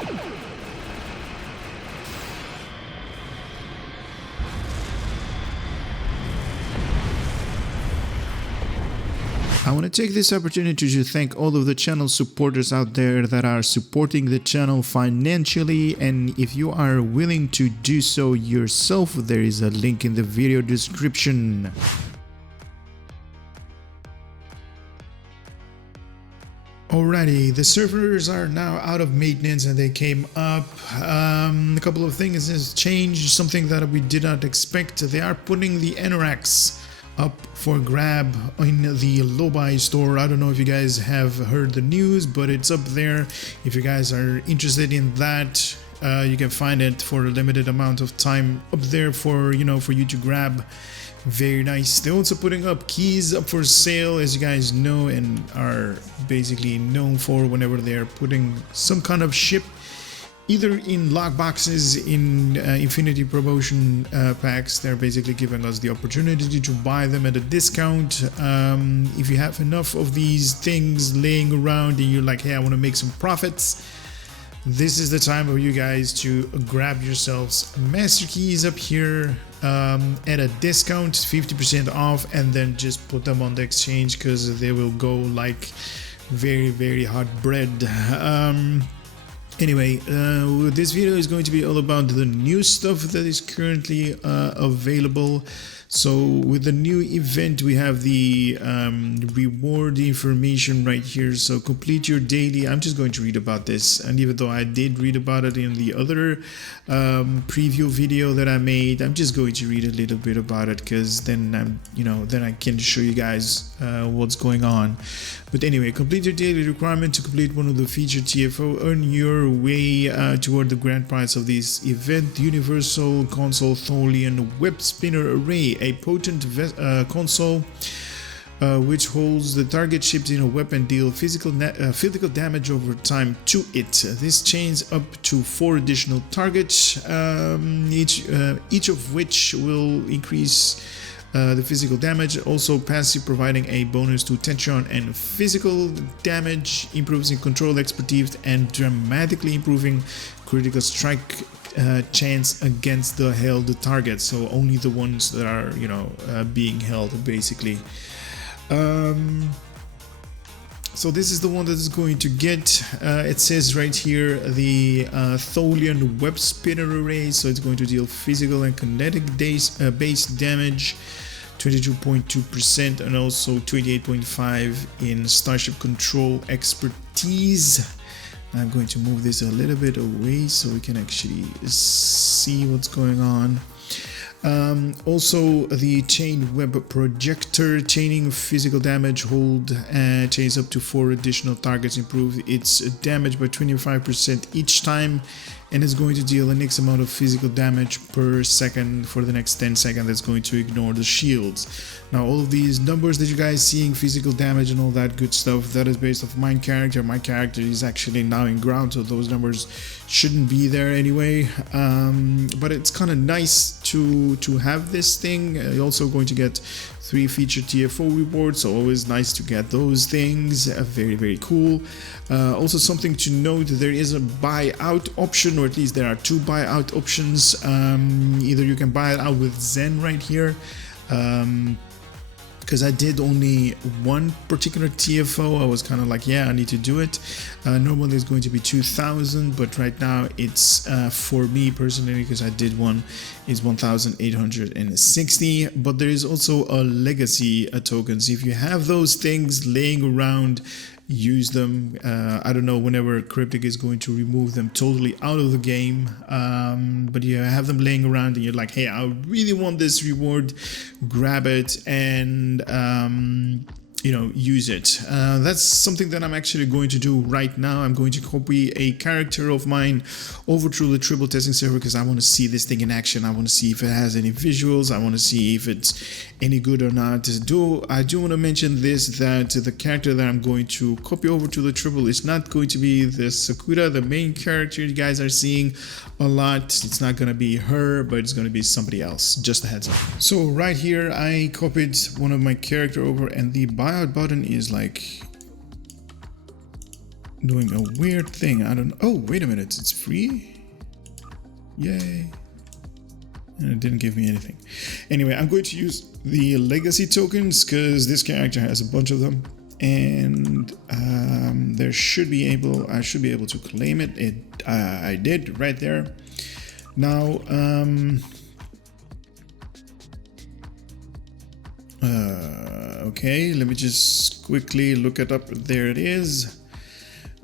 I want to take this opportunity to thank all of the channel supporters out there that are supporting the channel financially, and if you are willing to do so yourself, there is a link in the video description. Alrighty, the servers are now out of maintenance and they came up. A couple of things has changed, something that we did not expect. They are putting the Annorax up for grab in the Lobi store. I don't know if you guys have heard the news, but it's up there. If you guys are interested in that, you can find it for a limited amount of time up there for you to grab. Very nice. They're also putting up keys up for sale, as you guys know, and are basically known for whenever they're putting some kind of ship either in lock boxes, in Infinity promotion packs. They're basically giving us the opportunity to buy them at a discount. If you have enough of these things laying around and you're like, hey, I want to make some profits, this is the time for you guys to grab yourselves master keys up here at a discount, 50% off, and then just put them on the exchange because they will go like very, very hot bread. Anyway, this video is going to be all about the new stuff that is currently available. So with the new event, we have the reward information right here. So complete your daily. I'm just going to read about this, and even though I did read about it in the other preview video that I made, I'm just going to read a little bit about it because then then I can show you guys what's going on. But anyway, complete your daily requirement to complete one of the featured TFO. Earn your way toward the grand prize of this event: Universal Console Tholian Web Spinner Array, a potent console which holds the target shipped in a weapon, deal physical damage over time to it. This chains up to 4 additional targets, each of which will increase the physical damage. Also passive, providing a bonus to tension and physical damage, improves in control expertise, and dramatically improving critical strike chance against the held target. So only the ones that are being held, basically. So this is the one that is going to get, it says right here, the Tholian Web Spinner Array. So it's going to deal physical and kinetic base damage, 22.2%, and also 28.5 in starship control expertise. I'm going to move this a little bit away so we can actually see what's going on. Also the chain web projector, chaining physical damage, hold chains up to 4 additional targets, improve its damage by 25% each time, and is going to deal an X amount of physical damage per second for the next 10 seconds. That's going to ignore the shields. Now all of these numbers that you guys seeing, physical damage and all that good stuff, that is based off my character. My character is actually now in ground, so those numbers shouldn't be there anyway. But it's kind of nice to have this thing. You're also going to get 3 featured TFO rewards, so always nice to get those things. Very, very cool. Also something to note, there is a buyout option, or at least there are 2 buyout options. Either you can buy it out with Zen right here, because I did only one particular TFO. I was kind of like, yeah, I need to do it. Normally it's going to be 2,000, but right now it's for me personally, because I did one, is 1,860. But there is also a legacy tokens. If you have those things laying around, use them. I don't know whenever Cryptic is going to remove them totally out of the game, but you have them laying around and you're like, hey, I really want this reward, grab it and use it. That's something that I'm actually going to do right now. I'm going to copy a character of mine over to the triple testing server because I want to see this thing in action. I want to see if it has any visuals. I want to see if it's any good or not. I do want to mention this, that the character that I'm going to copy over to the triple is not going to be the Sakura, the main character you guys are seeing a lot. It's not going to be her, but it's going to be somebody else. Just a heads up. So right here, I copied one of my character over, and the buyout button is like doing a weird thing. I don't. Oh, wait a minute. It's free. Yay! And it didn't give me anything. Anyway, I'm going to use the legacy tokens because this character has a bunch of them, and I should be able to claim it. I did right there. Now, okay, let me just quickly look it up. There it is.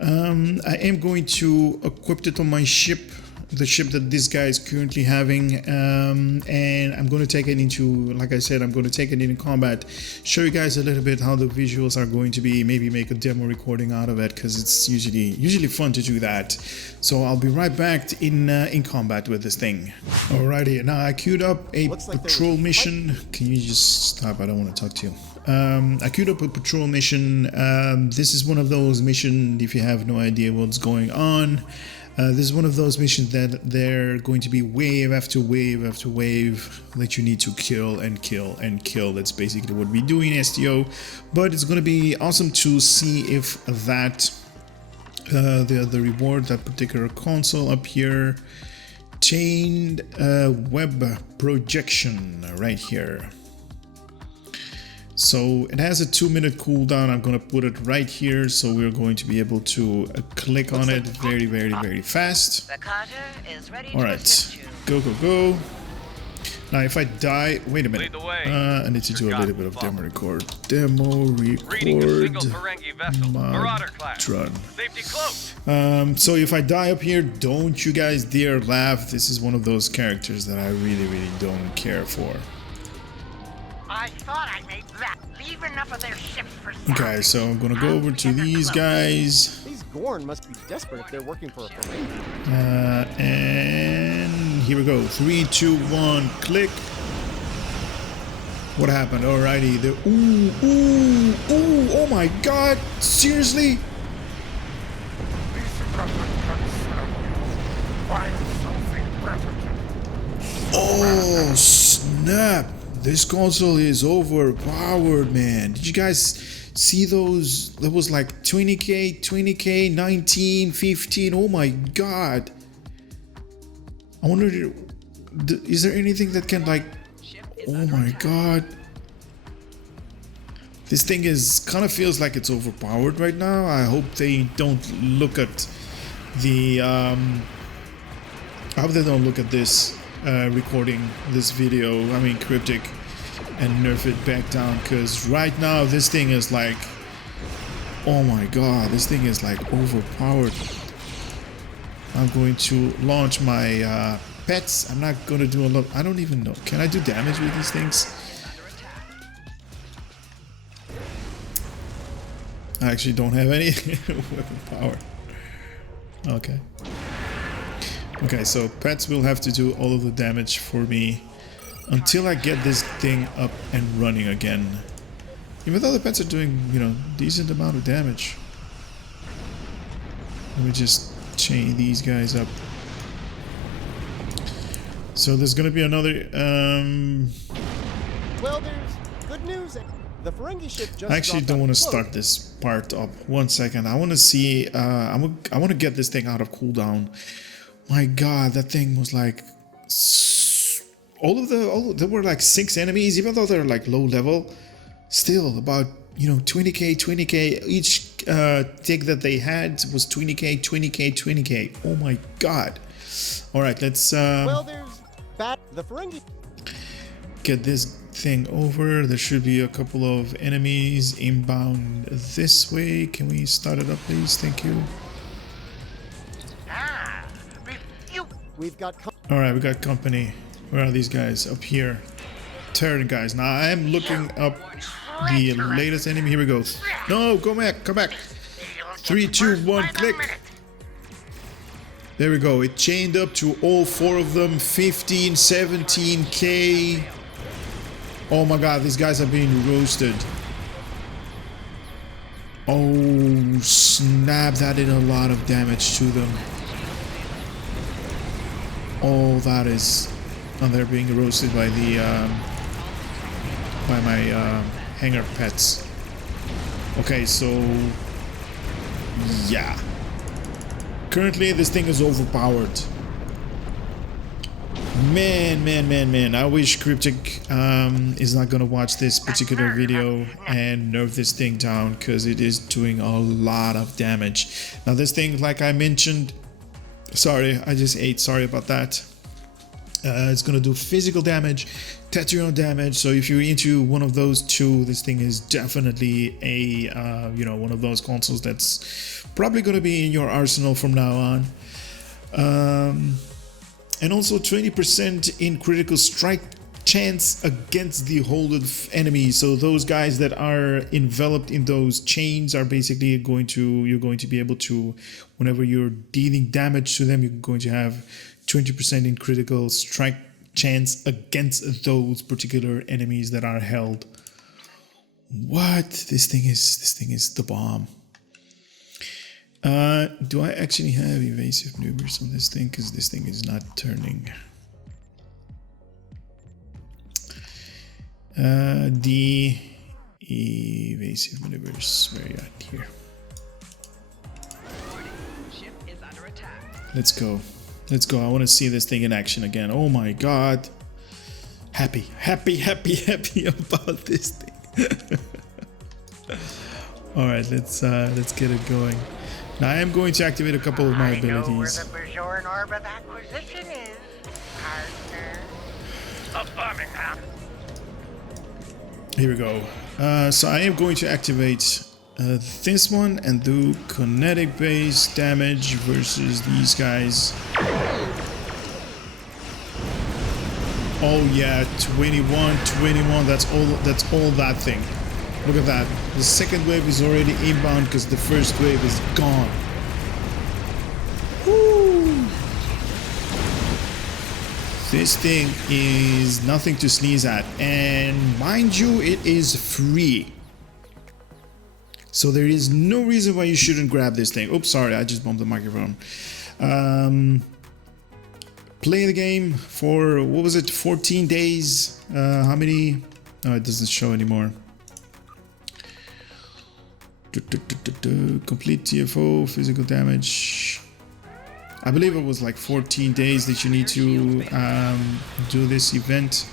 I am going to equip it on my ship, the ship that this guy is currently having, and I'm going to take it into, like I said, I'm going to take it into combat, show you guys a little bit how the visuals are going to be, maybe make a demo recording out of it, because it's usually fun to do that. So I'll be right back in combat with this thing. Alrighty, now I queued up a patrol mission. Can you just stop? I don't want to talk to you. I queued up a patrol mission. This is one of those missions, if you have no idea what's going on. This is one of those missions that they're going to be wave after wave after wave that you need to kill and kill and kill. That's basically what we do in STO. But it's going to be awesome to see if that the reward, that particular console up here, chained web projection right here. So it has a 2-minute cooldown. I'm going to put it right here, so we're going to be able to click on it very, very, very fast. All right, go, go, go. Now if I die, wait a minute. I need to do a little bit of demo record. Demo record. So if I die up here, don't you guys dare laugh. This is one of those characters that I really, really don't care for. I thought I made that. Leave enough of their ships for okay, so I'm gonna go over to these guys. These Gorn must be desperate if they're working for a Ferengi. And here we go. 3, 2, 1, click. What happened? Alrighty. Ooh, oh my god! Seriously? Oh snap! This console is overpowered, man. Did you guys see those? That was like 20k, 19, 15. Oh my god. I wonder, is there anything that can like, oh my god. This thing is kind of feels like it's overpowered right now. I hope they don't look at the, I hope they don't look at this recording this video, I mean Cryptic, and nerf it back down, because right now this thing is like, oh my god, this thing is like overpowered. I'm going to launch my pets. I'm not going to do a lot. I don't even know. Can I do damage with these things? I actually don't have any weapon power. Okay. Okay, so pets will have to do all of the damage for me until I get this thing up and running again. Even though the pets are doing, you know, decent amount of damage. Let me just chain these guys up. So there's gonna be another well, there's good news. The Ferengi ship just I actually don't want to start this part up. 1 second. I want to see I want to get this thing out of cooldown. My god, that thing was like there were like 6 enemies, even though they're like low level, still about, you know, 20k. Each tick that they had was 20k. Oh my god. All right, let's well, there's the Ferengi get this thing over. There should be a couple of enemies inbound this way. Can we start it up, please? Thank you. We've got Alright, we got company. Where are these guys? Up here. Terran guys. Now I am looking up the latest enemy. Here we go. No, go back, come back. 3, 2, 1, click. There we go. It chained up to all 4 of them. 15, 17k. Oh my god, these guys are being roasted. Oh snap, that did a lot of damage to them. Oh, that is, and they're being roasted by the by my hangar pets. Okay, so yeah, Currently, this thing is overpowered. Man. I wish Cryptic is not gonna watch this particular video and nerf this thing down, because it is doing a lot of damage. Now this thing, like I mentioned, sorry, I just ate, sorry about that. It's gonna do physical damage, tattoo damage, so if you're into one of those two, this thing is definitely a, you know, one of those consoles that's probably gonna be in your arsenal from now on. And also 20% in critical strike chance against the holded enemy. So those guys that are enveloped in those chains are basically you're going to be able to, whenever you're dealing damage to them, you're going to have 20% in critical strike chance against those particular enemies that are held. What? This thing is the bomb. Do I actually have evasive maneuvers on this thing? Because this thing is not turning. The evasive maneuvers, where are you at here? Let's go. Let's go. I want to see this thing in action again. Oh my god. Happy about this thing. Alright, let's get it going. Now I am going to activate a couple of my abilities. I know where the Bajoran orb of acquisition is, partner. Of Birmingham. Here we go. So I am going to activate this one and do kinetic base damage versus these guys. Oh yeah, 21, that's all that thing. Look at that. The second wave is already inbound because the first wave is gone. Woo! This thing is nothing to sneeze at. And mind you, it is free. So there is no reason why you shouldn't grab this thing. Oops, sorry, I just bumped the microphone. Play the game for, what was it, 14 days? How many? Oh, it doesn't show anymore. Complete TFO, physical damage. I believe it was like 14 days that you need to do this event.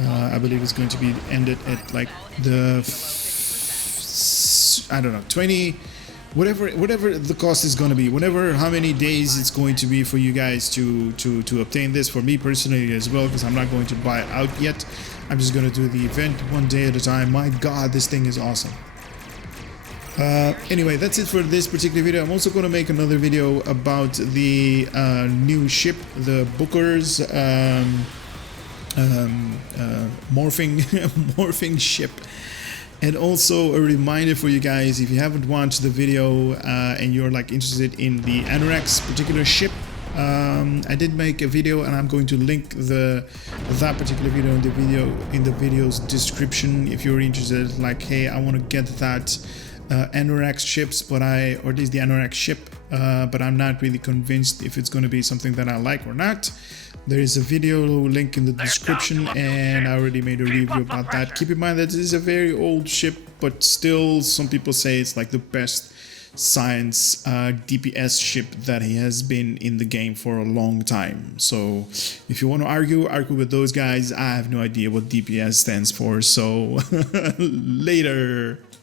I believe it's going to be ended at like the I don't know, 20, whatever the cost is going to be, how many days it's going to be for you guys to obtain this. For me personally as well, because I'm not going to buy it out yet. I'm just going to do the event one day at a time. My god, this thing is awesome. Anyway, that's it for this particular video. I'm also going to make another video about the new ship, the Booker's morphing ship. And also a reminder for you guys, if you haven't watched the video and you're like interested in the Annorax particular ship, I did make a video and I'm going to link that particular video in the video's description if you're interested. Like, hey, I want to get that Annorax ships, or at least the Annorax ship, but I'm not really convinced if it's going to be something that I like or not. There is a video link in the description and I already made a review about that. Keep in mind that this is a very old ship, but still some people say it's like the best science DPS ship that has been in the game for a long time. So if you want to argue with those guys. I have no idea what DPS stands for, so later.